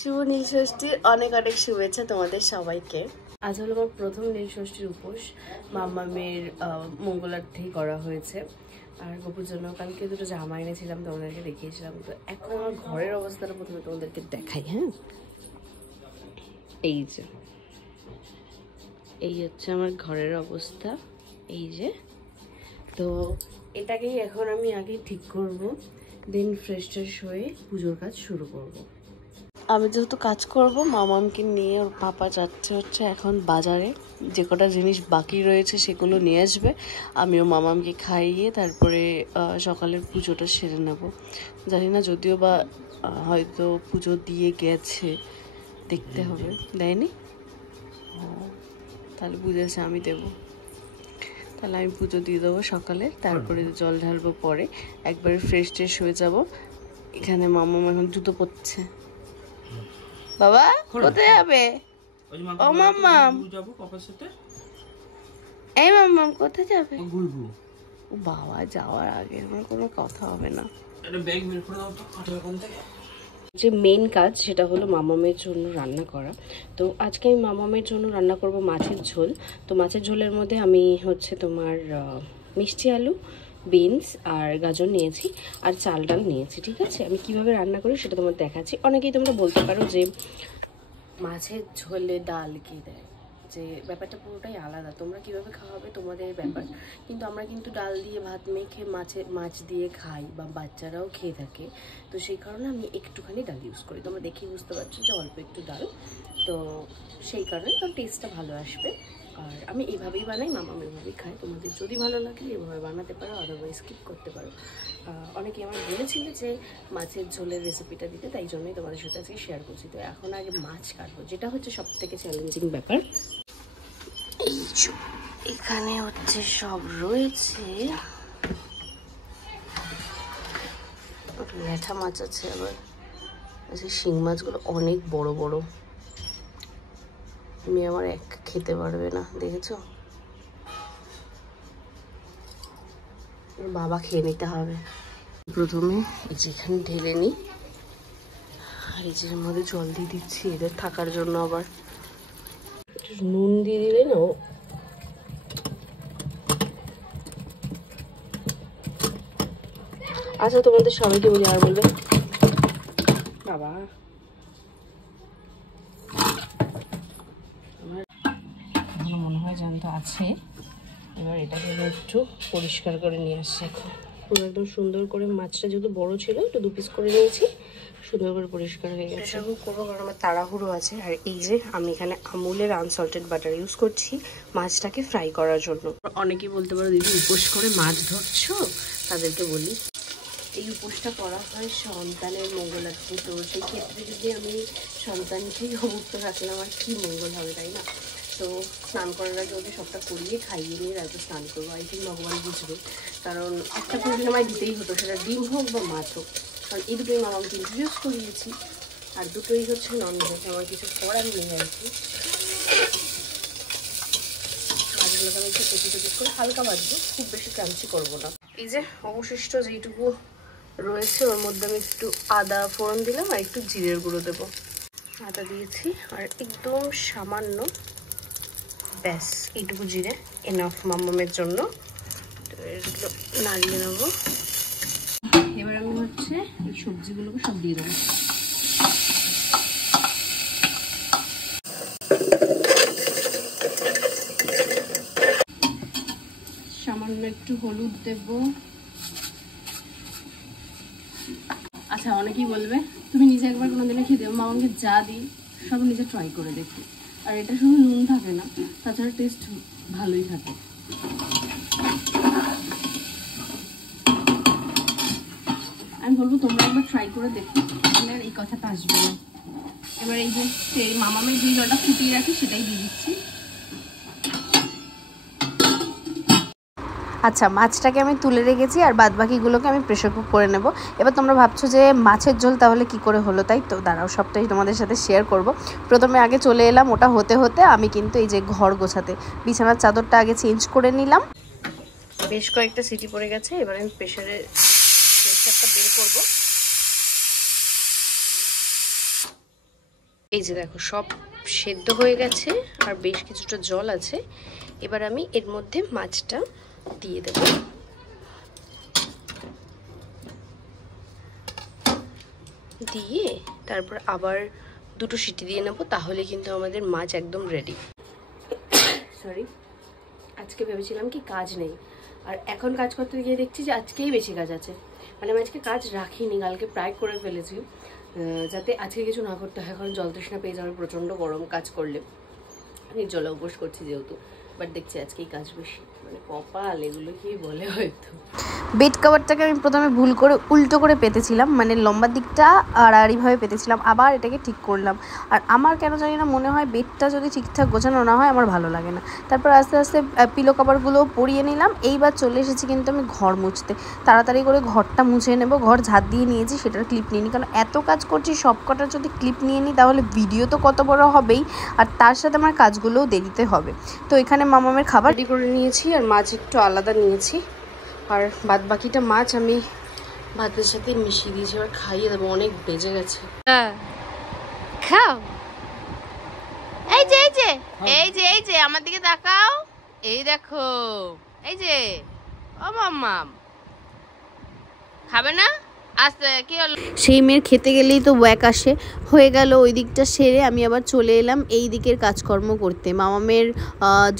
শুভ নীলষষ্ঠীর অনেক অনেক শুভেচ্ছা তোমাদের সবাইকে। আজ হলো আমার প্রথম নীলষষ্ঠীর উপোস। মামামের মঙ্গলার্থে করা হয়েছে। আর গোপুর জন্য কালকে দুটো জামা এনেছিলাম, তোমাদেরকে দেখিয়েছিলাম। তো এখন আমার ঘরের অবস্থাটা প্রথমে তোমাদেরকে দেখাই। হ্যাঁ, এই যে এই হচ্ছে আমার ঘরের অবস্থা। এই যে, তো এটাকেই এখন আমি আগে ঠিক করব, দেন ফ্রেশ ট্রেশ হয়ে পুজোর কাজ শুরু করব। আমি যেহেতু কাজ করব, মামামকে নিয়ে ওর পাপা যাচ্ছে এখন বাজারে। যে কটা জিনিস বাকি রয়েছে সেগুলো নিয়ে আসবে। আমিও মামামকে খাইয়ে তারপরে সকালের পুজোটা সেরে নেব। জানি না, যদিও বা হয়তো পুজো দিয়ে গেছে, দেখতে হবে। দেয়নি? তাহলে বুঝেছে আমি দেব। তাহলে আমি পুজো দিয়ে দেবো সকালে, তারপরে জল ঢালবো পরে। একবারে ফ্রেশ ট্রেশ হয়ে যাব। এখানে মামাম এখন জুতো পরছে। বাবা কোথায় যাবে? ও মাম্মাম, এই মাম্মাম কোথায় যাবে? ও বাবা, যাওয়ার আগে আমার কোনো কথা হবে না। যে মেন কাজ সেটা হলো মামামের জন্য রান্না করা। তো আজকে আমি মামামের জন্য রান্না করব মাছের ঝোল। তো মাছের ঝোলের মধ্যে আমি হচ্ছে তোমার মিষ্টি আলু, বিনস আর গাজর নিয়েছি, আর চাল ডাল নিয়েছি। ঠিক আছে, আমি কিভাবে রান্না করি সেটা তোমার দেখাচ্ছি। অনেকেই তোমরা বলতে পারো যে মাছের ঝোলে ডাল কি দেয়, যে ব্যাপারটা পুরোটাই আলাদা, তোমরা কিভাবে খাওয়াবে তোমাদের ব্যাপার। কিন্তু আমরা কিন্তু ডাল দিয়ে ভাত মেখে মাছ দিয়ে খাই, বা বাচ্চারাও খেয়ে থাকে। তো সেই কারণে আমি একটুখানি ডাল ইউজ করি। তোমরা দেখেই বুঝতে পারছো যে অল্প একটু ডাল। তো সেই কারণে তো টেস্টটা ভালো আসবে। আর আমি এইভাবেই বানাই, মামাম এভাবেই খাই। তোমাদের যদি ভালো লাগে এভাবে বানাতে পারো, আদারওয়াইজ স্কিপ করতে পারো। অনেকে আমার বলেছিলে যে মাছের ঝোলের রেসিপিটা দিতে, তাই জন্যই তোমাদের সাথে আজকে শেয়ার করছি। তো এখন আগে মাছ কাটবো, যেটা হচ্ছে সব থেকে চ্যালেঞ্জিং ব্যাপার। এই যে এখানে হচ্ছে সব রয়েছে। ল্যাঠা মাছ আছে, আবার শিং মাছগুলো অনেক বড় বড়। তুমি আমার এক খেতে পারবে না, দেখেছো? বাবা খেয়ে নিতে হবে। প্রথমে যেখানে ঢেলে নিই, আর এই যে মধ্যে জল দিয়ে দিচ্ছি এদের থাকার জন্য। আবার নুন দিয়ে দিলে না, আচ্ছা তোমাদের সবাইকে বলি, আর বলবে বাবা। আমার মনে হয় জানতো আছে। এবার এটাকে একটু পরিষ্কার করে নিয়ে আসছি। এখন পুরো একদম সুন্দর করে, মাছটা যেহেতু বড় ছিল একটু 2 পিস করে নিয়েছি, সুন্দর করে পরিষ্কার হয়ে গেছে। এখন করবো কারণ আমার তাড়াহুড়ো আছে। আর এই যে আমি এখানে আমুলের আনসল্টেড বাটার ইউজ করছি মাছটাকে ফ্রাই করার জন্য। অনেকেই বলতে পারো দিদি উপোস করে মাছ ধরছো, তাদেরকে বলি এই উপোসটা করা হয় সন্তানের মঙ্গলার্থে। তো সেই ক্ষেত্রে যদি আমি সন্তানকেই অভুক্ত রাখলাম, আর কি মঙ্গল হবে, তাই না? তো স্নান করার আগে ওকে সবটা করিয়ে খাইয়ে নিয়ে তারপর স্নান করবো। আই থিঙ্ক ভগবান বুঝবে, কারণ একটা প্রোটিন আমায় দিতেই হতো, সেটা ডিম হোক বা মাছ হোক, কারণ এই দুটোই মামাকে ইন্ট্রোডিউস করিয়েছি। আর দুটোই হচ্ছে ননভেজ, আমার কিছু করার নেই আর কি। মাছগুলোকে আমি একটু কুচি করে হালকা ভাজবো, খুব বেশি ক্রাঞ্চি করবো না। এই যে অবশিষ্ট যেইটুকু রয়েছে ওর মধ্যে আমি একটু আদা ফোড়ন দিলাম, আর একটু জিরের গুঁড়ো দেবো। আদা দিয়েছি আর একদম সামান্য, ব্যাস এইটুকু জিরে এনাফ মামামের জন্য। তো এগুলো নাড়িয়ে নেবো। এবার আমি হচ্ছে এই সবজিগুলোকে সব দিয়ে দেবো। সামান্য একটু হলুদ দেবো। আচ্ছা, অনেকেই বলবে তুমি নিজে একবার কোনোদিনে খেয়ে দেবো। মামাকে যা দিই সব নিজে ট্রাই করে দেখি। আর এটা শুধু নুন থাকে না, তাছাড়া টেস্ট ভালোই থাকে। আমি বলবো তোমরা একবার ট্রাই করে দেখো, তাহলে আর এই কথাটা আসবে না। এবার এই যে মামামের যে জলটা ফুটিয়ে রাখি সেটাই দিয়ে দিচ্ছি। আচ্ছা, মাছটাকে আমি তুলে রেখেছি, আর বাদবাকিগুলোকে আমি প্রেশার কুক করে নেব। এবার তোমরা ভাবছো যে মাছের ঝোল তাহলে কি করে হলো, তাই তো? দাঁড়াও, সবটাই তোমাদের সাথে শেয়ার করব। প্রথমে আগে চলে এলাম, ওটা হতে হতে আমি কিন্তু এই যে ঘর গোছাতে, বিছানার চাদরটা আগে চেঞ্জ করে নিলাম। বেশ কয়েকটা সিটি পড়ে গেছে, এবার আমি প্রেশারটা বের করবো। এই যে দেখো সব সেদ্ধ হয়ে গেছে আর বেশ কিছুটা জল আছে। এবার আমি এর মধ্যে মাছটা দিয়ে দেব। দিয়ে তারপর আবার 2টো সিটি দিয়ে নেবো, তাহলে কিন্তু আমাদের মাছ একদম রেডি। সরি, আজকে ভেবেছিলাম কি কাজ নেই, আর এখন কাজ করতে গিয়ে দেখছি যে আজকেই বেশি কাজ আছে। মানে আমি আজকে কাজ রাখিনি, কালকে প্রায় করে ফেলেছি, যাতে আজকে কিছু না করতে হয়, কারণ জল তৃষ্ণা পেয়ে যাবে প্রচণ্ড গরম কাজ করলে। আমি জলে উপোস করছি যেহেতু, বাট দেখছি আজকেই কাজ বেশি। মানে কপাল, এগুলো কি বলে হয়তো। বেড কভারটাকে আমি প্রথমে ভুল করে উল্টো করে পেতেছিলাম, মানে লম্বা দিকটা আড়াআড়িভাবে পেতেছিলাম, আবার এটাকে ঠিক করলাম। আর আমার কেন জানি না মনে হয় বেডটা যদি ঠিকঠাক গোছানো না হয় আমার ভালো লাগে না। তারপর আস্তে আস্তে পিলো কভারগুলো পরিয়ে নিলাম। এইবার চলে এসেছি কিন্তু আমি ঘর মুছতে। তাড়াতাড়ি করে ঘরটা মুছে নেব। ঘর ঝাড় দিয়ে নিয়েছি, সেটার ক্লিপ নিয়ে নিই, কারণ এত কাজ করছি সব কটার যদি ক্লিপ নিয়ে নিই তাহলে ভিডিও তো কত বড় হবেই, আর তার সাথে আমার কাজগুলোও দেরিতে হবে। তো এখানে মামামের খাবার রেডি করে নিয়েছি, আর মাছ একটু আলাদা নিয়েছি, আর বাদ বাকিটা মাছ আমি ভাতের সাথে মিশিয়ে দিয়েছি। এবার খাইয়ে দেবো, অনেক বেজে গেছে। খাও। এই যে এই যে এই যে এই যে আমার দিকে তাকাও, এই দেখো, এই যে ও মাম্মাম খাবে না? আস্তে কি হলো, সেই মেয়ের খেতে গেলেই তো ওয়াক আসে। হয়ে গেল ওই দিকটা সেরে আমি আবার চলে এলাম এই দিকের কাজকর্ম করতে। মামামের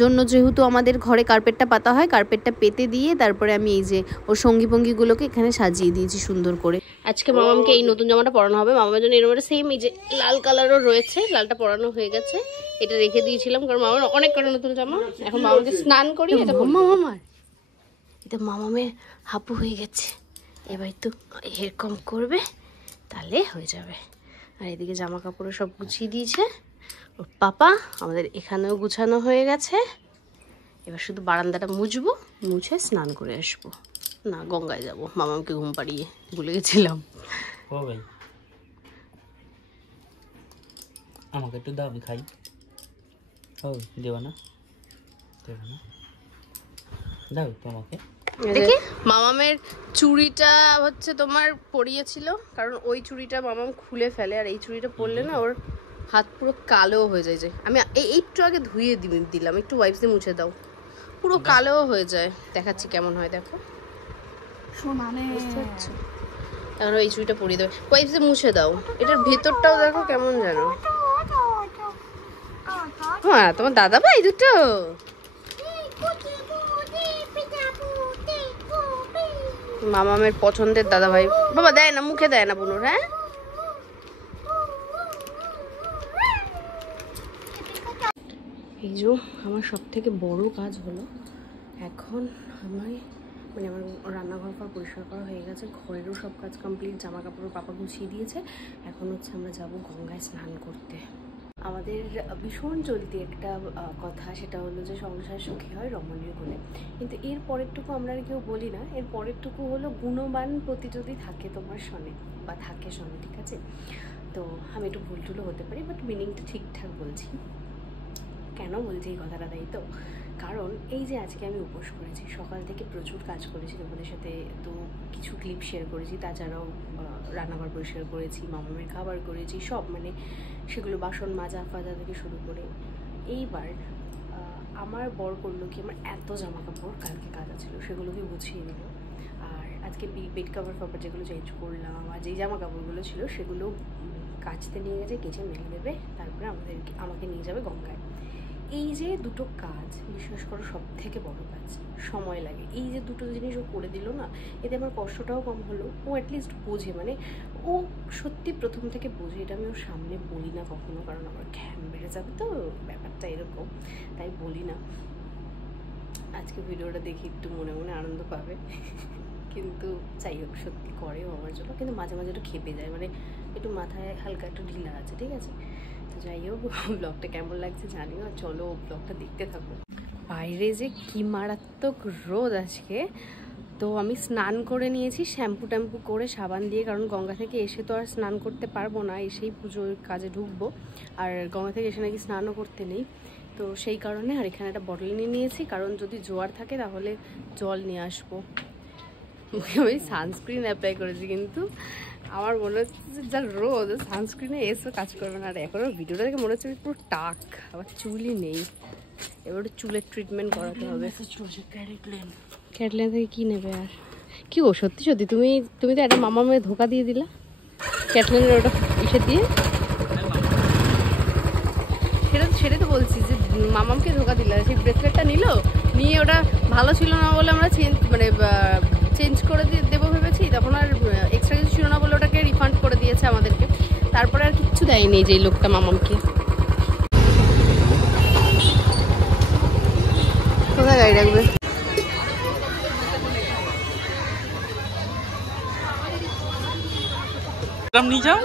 জন্য যেহেতু আমাদের ঘরে কার্পেটটা পাতা হয়, কার্পেটটা পেতে দিয়ে তারপরে আমি এই যে ওর সঙ্গী ভঙ্গিগুলোকে এখানে সাজিয়ে দিয়েছি সুন্দর করে। আজকে মামামকে এই নতুন জামাটা পরানো হবে। মামার জন্য এরকম সেম এই যে লাল কালারও রয়েছে, লালটা পরানো হয়ে গেছে, এটা রেখে দিয়েছিলাম কারণ মামার অনেক কটা নতুন জামা। এখন মামাকে স্নান করি, এটা মামার, এটা মামামের হাপু হয়ে গেছে। এবার একটু এরকম করবে, তাহলে হয়ে যাবে। আর এদিকে জামা কাপড়ও সব গুছিয়ে দিয়েছে ওর পাপা, আমাদের এখানেও গুছানো হয়ে গেছে। এবার শুধু বারান্দাটা মুছবো, মুছে স্নান করে আসবো। না, গঙ্গায় যাব, মামাকে ঘুম পাড়িয়ে ভুলে গেছিলাম। ও ভাই, আমাকে একটু দাও, আমি খাই। ও দেবা না, দেবা না, দাও তোমাকে। দেখি মামামের চুড়িটা হচ্ছে তোমার পরিয়েছিল, কারণ ওই চুড়িটা মামাম খুলে ফেলে, আর এই চুড়িটা পরলে না ওর হাত পুরো কালো হয়ে যায়। যে আমি একটু আগে ধুয়ে দিলাম, একটু ওয়াইপস দিয়ে মুছে দাও, পুরো কালো হয়ে যায়। দেখাচ্ছি কেমন হয়, দেখো, বুঝতে পারছো? এখন এই চুড়িটা পরিয়ে দেবে, ওয়াইপস দিয়ে মুছে দাও। এটার ভেতরটাও দেখো কেমন জানো। হ্যাঁ, তোমার দাদা ভাই দুটো। মামামের পছন্দের দাদা ভাই। বাবা দেয় না, মুখে দেয় না বুনুর। হ্যাঁ, এই যে আমার সব থেকে বড় কাজ হলো, এখন আমার রান্নাঘর পরিষ্কার করা হয়ে গেছে, ঘরেরও সব কাজ কমপ্লিট, জামা কাপড় পাপা গুছিয়ে দিয়েছে। এখন হচ্ছে আমরা যাব গঙ্গায় স্নান করতে। আমাদের ভীষণ চলতি একটা কথা, সেটা হলো যে সংসার সুখী হয় রমণীর গুণে। কিন্তু এর পরেরটুকু আমরা আর কেউ বলি না। এর পরেরটুকু হলো গুণবান প্রতি যদি থাকে তোমার শোনে বা থাকে শোনে, ঠিক আছে? তো আমি একটু ভুল টুলও হতে পারি, বাট মিনিংটা ঠিকঠাক বলছি। কেন বলছি এই কথাটা, তাই তো কারণ এই যে আজকে আমি উপোস করেছি, সকাল থেকে প্রচুর কাজ করেছি তোমাদের সাথে, তো কিছু ক্লিপ শেয়ার করেছি, তাছাড়াও রান্নাঘর পরিষ্কার করেছি, মামামের খাবার করেছি, সব মানে সেগুলো বাসন মাজা ফাজা থেকে শুরু করে। এইবার আমার বর করলো কি, আমার এত জামা কাপড় কালকে কাচা ছিল সেগুলোকে গুছিয়ে নিল, আর আজকে বেড কাভার ফাভার যেগুলো চেঞ্জ করলাম, আর যেই জামা কাপড়গুলো ছিল সেগুলো কাচতে নিয়ে গেছে, কেচে মেলে দেবে, তারপরে আমাকে নিয়ে যাবে গঙ্গায়। এই যে দুটো কাজ, বিশেষ করে সব থেকে বড় কাজ, সময় লাগে। এই যে দুটো জিনিস ও করে দিল না, এতে আমার কষ্টটাও কম হলো। ও অ্যাটলিস্ট বোঝে, মানে ও সত্যি প্রথম থেকে বোঝে। এটা আমি ওর সামনে বলি না কখনো, কারণ আমার ঘ্যাম বেড়ে যাবে, তো ব্যাপারটা এরকম, তাই বলি না। আজকে ভিডিওটা দেখে একটু মনে মনে আনন্দ পাবে, কিন্তু যাই হোক সত্যি করেও আমার জন্য। কিন্তু মাঝে মাঝে একটু খেপে যায়, মানে একটু মাথায় হালকা একটু ঢিলা আছে, ঠিক আছে? তো যাই হোক, ব্লগটা কেমন লাগছে জানিও, আর চলো ব্লগটা দেখতে থাকো। বাইরে যে কি মারাত্মক রোদ আজকে। তো আমি স্নান করে নিয়েছি শ্যাম্পু ট্যাম্পু করে, সাবান দিয়ে, কারণ গঙ্গা থেকে এসে তো আর স্নান করতে পারবো না, এসেই পুজোর কাজে ঢুকবো, আর গঙ্গা থেকে এসে নাকি স্নানও করতে নেই। তো সেই কারণে আর এখানে একটা বটল নিয়ে নিয়েছি, কারণ যদি জোয়ার থাকে তাহলে জল নিয়ে আসবো। আমি সানস্ক্রিন অ্যাপ্লাই করেছি, কিন্তু আমার মনে হচ্ছে যে যা রোদ সানস্ক্রিনে এসে কাজ করবে না। আর এখনো ভিডিওটা দেখে মনে হচ্ছে পুরো টাক, আবার চুলই নেই। এবার চুলের ট্রিটমেন্ট করাতে হবে। ক্যাটল্যান্ড থেকে কি নেবে আর কি গো? সত্যি সত্যি তুমি তো একটা মামা মেয়ে ধোকা দিয়ে দিলা ক্যাটল্যান্ডের ওটা ইসে দিয়ে। সেটাই তো বলছি যে মামামকে ধোকা দিলা। সেই ব্রেসলেটটা নিয়ে ওটা ভালো ছিল না বলে আমরা চেঞ্জ করে দেবো ভেবেছি, তখন আর এক্সট্রা কিছু ছিল না বলে ওটাকে রিফান্ড করে দিয়েছে আমাদেরকে। তারপরে আর কিচ্ছু দেয়নি যে লোকটা মামামকে। কোথায় গাড়ি রাখবে? নিয়ে যাও।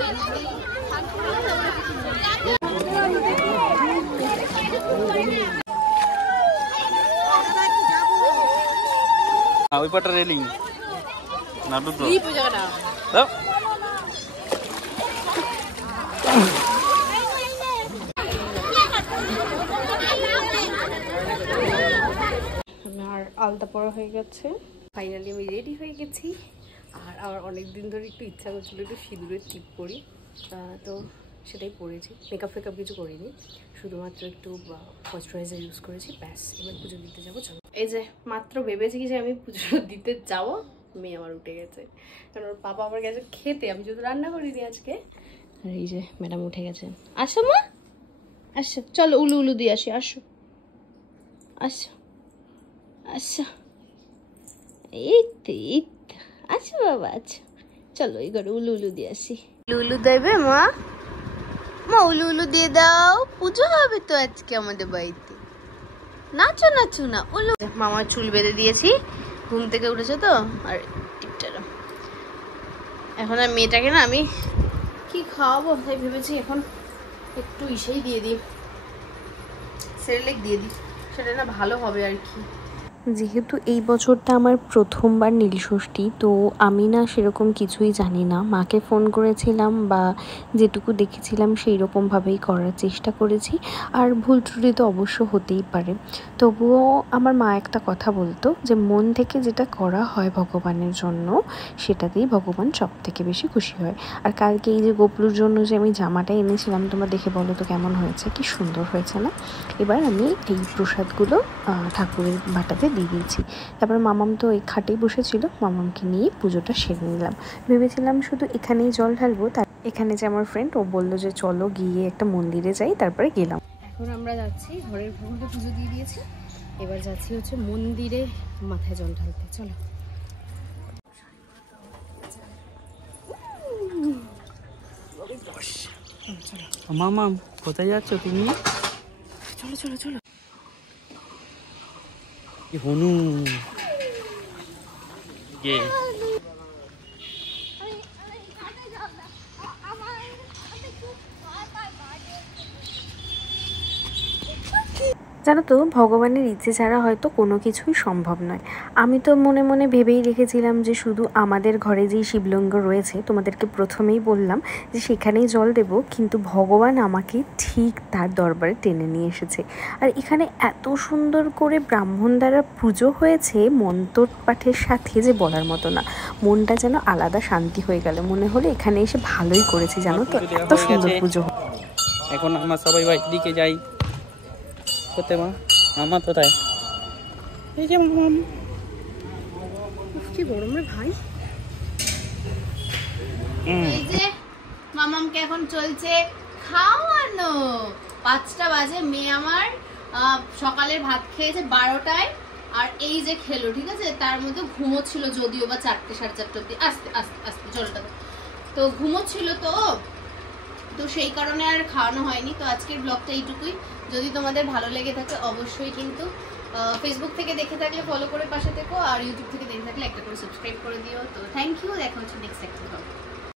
ওই পাটা রেলিং না দুটো দাও। আমার আলতা পরা হয়ে গেছে, ফাইনালি আমি রেডি হয়ে গেছি। আর আমার অনেকদিন ধরে একটু ইচ্ছা করছিল একটু সিঁদুরের টিপ করি, তো সেটাই পরেছি। মেকআপ ফেকআপ কিছু করিনি, শুধুমাত্র একটু ময়েশ্চারাইজার ইউজ করেছি, ব্যাস। এবার পুজো দিতে যাবো। চলো, এই যে মাত্র ভেবেছি কি যে আমি পুজো দিতে যাবো, মেয়ে আমার উঠে গেছে, কারণ ওর পাপা আমার গেছে খেতে, আমি যদি রান্না করিনি আজকে। আর এই যে ম্যাডাম উঠে গেছেন। আসো মা, আসো, চলো উলু উলু দিয়ে আসি। আসো আসো আচ্ছা, এই তো আচ্ছা বাবা, আচ্ছা চলো এই ঘরে উলু উলু দিয়ে আসি। উলু দেবে মা? মা উলু দিয়ে দাও, পুজো হবে তো আজকে আমাদের বাড়িতে। নাচো না উলু। মামার চুল বেঁধে দিয়েছি, ঘুম থেকে উঠেছে তো। আর টিপটারও এখন আর মেয়েটাকে না আমি কি খাওয়াবো তাই ভেবেছি এখন একটু ইসেই দিয়ে দিই, সেরেলেক দিয়ে দিই, সেটা না ভালো হবে আর কি। যেহেতু এই বছরটা আমার প্রথমবার নীলষষ্ঠী, তো আমি না সেরকম কিছুই জানি না। মাকে ফোন করেছিলাম বা যেটুকু দেখেছিলাম সেই রকমভাবেই করার চেষ্টা করেছি। আর ভুল ত্রুটি তো অবশ্য হতেই পারে, তবুও আমার মা একটা কথা বলতো যে মন থেকে যেটা করা হয় ভগবানের জন্য, সেটাতেই ভগবান সব থেকে বেশি খুশি হয়। আর কালকে এই যে গোপলুর জন্য যে আমি জামাটা এনেছিলাম, তোমরা দেখে বলো তো কেমন হয়েছে, কি সুন্দর হয়েছে না? এবার আমি এই প্রসাদগুলো ঠাকুরের বাটাতে দিয়ে দিয়েছি। তারপর মামাম তো এই খাটেই বসেছিল, মামামকে নিয়ে পুজোটা সেরে নিলাম। ভেবেছিলাম শুধু এখানেই জল ঢালবো, তার এখানে যে আমার ফ্রেন্ড ও বললো যে চলো গিয়ে একটা মন্দিরে যাই, তারপরে গেলাম। এখন আমরা যাচ্ছি, ঘরের ঠাকুরকে পুজো দিয়ে দিয়েছি, এবার যাচ্ছি হচ্ছে মন্দিরে মাথায় জল ঢালতে। চলো মামা কোথায় যাচ্ছ তুমি? চলো চলো চলো। হনু জানো তো, ভগবানের ইচ্ছে ছাড়া হয়তো কোনো কিছুই সম্ভব নয়। আমি তো মনে মনে ভেবেই রেখেছিলাম যে শুধু আমাদের ঘরে যেই শিবলিঙ্গ রয়েছে, তোমাদেরকে প্রথমেই বললাম যে সেখানেই জল দেব, কিন্তু ভগবান আমাকে ঠিক তার দরবারে টেনে নিয়ে এসেছে। আর এখানে এত সুন্দর করে ব্রাহ্মণ দ্বারা পুজো হয়েছে মন্ত্র পাঠের সাথে, যে বলার মতো না। মনটা যেন আলাদা শান্তি হয়ে গেল, মনে হলো এখানে এসে ভালোই করেছি, জানো তো, এত সুন্দর পুজো। এখন আমরা সবাই বাড়ির দিকে যাই। কোথায় মা? মামা কোথায়? এই যে মামাম। কি গরম রে ভাই। এই যে মামামকে এখন চলছে খাওয়ানো। 5টা বাজে, মেয়ে আমার সকালের ভাত খেয়েছে 12টায়, আর এই যে খেলো, ঠিক আছে? তার মধ্যে ঘুমোচ্ছিল যদিও বা 4টে 4:30 অব্দি। আস্তে আস্তে আস্তে জলটা তো ঘুমোচ্ছিল, তো সেই কারণে আর খাওয়ানো হয়নি। তো আজকের ব্লগটা এইটুকুই। যদি তোমাদের ভালো লেগে থাকে অবশ্যই কিন্তু ফেসবুক থেকে দেখে থাকলে ফলো করে পাশে থেকো, আর ইউটিউব থেকে দেখে থাকলে একটা করে সাবস্ক্রাইব করে দিও। তো থ্যাংক ইউ, দেখা হচ্ছে নেক্সট একটা ব্লগ।